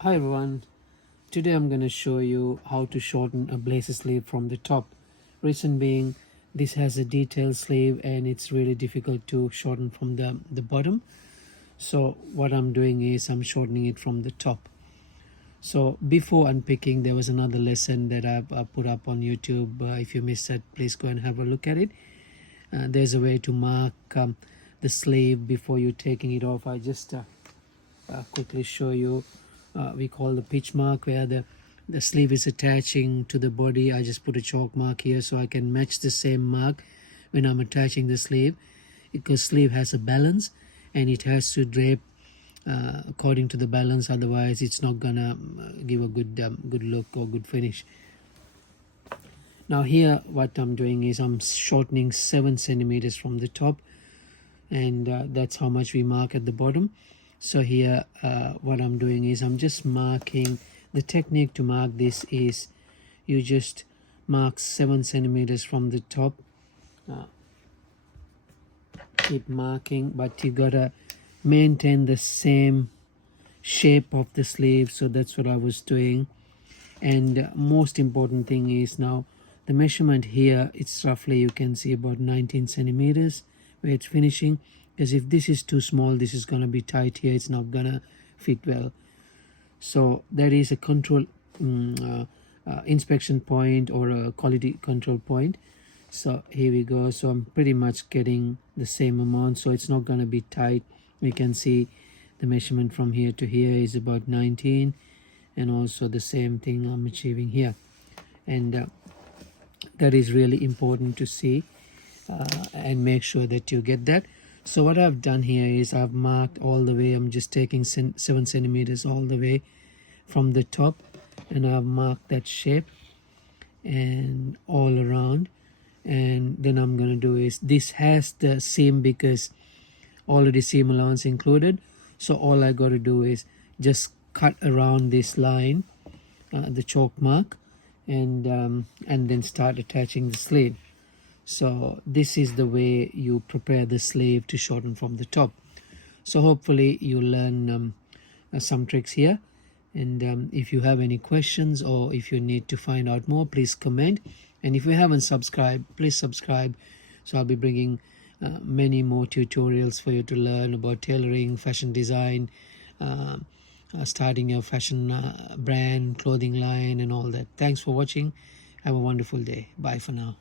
Hi everyone, today I'm going to show you how to shorten a blazer sleeve from the top. Reason being, this has a detailed sleeve and it's really difficult to shorten from the bottom. So what I'm doing is I'm shortening it from the top. So before unpicking, there was another lesson that I've put up on YouTube. If you missed that, please go and have a look at it. There's a way to mark the sleeve before you taking it off. I just quickly show you. We call the pitch mark, where the sleeve is attaching to the body. I just put a chalk mark here so I can match the same mark when I'm attaching the sleeve, because sleeve has a balance and it has to drape according to the balance, otherwise it's not gonna give a good look or good finish. Now here what I'm doing is I'm shortening 7 centimeters from the top, and that's how much we mark at the bottom. So here what I'm doing is I'm just marking. The technique to mark this is you just mark 7 centimeters from the top, keep marking, but you gotta maintain the same shape of the sleeve. So that's what I was doing. And most important thing is, now the measurement here, it's roughly, you can see about 19 centimeters where it's finishing, because if this is too small, this is going to be tight here, it's not gonna fit well. So that is a control inspection point or a quality control point. So here we go. So I'm pretty much getting the same amount, so it's not going to be tight. You can see the measurement from here to here is about 19, and also the same thing I'm achieving here. And that is really important to see and make sure that you get that. So what I've done here is I've marked all the way. I'm just taking 7 centimeters all the way from the top, and I've marked that shape and all around. And then I'm going to do is, this has the seam because already seam allowance included, so all I got to do is just cut around this line, the chalk mark, and then start attaching the sleeve. So this is the way you prepare the sleeve to shorten from the top. So hopefully you learn some tricks here. And if you have any questions or if you need to find out more, please comment. And if you haven't subscribed, please subscribe. So I'll be bringing many more tutorials for you to learn about tailoring, fashion design, starting your fashion brand, clothing line, and all that. Thanks for watching. Have a wonderful day. Bye for now.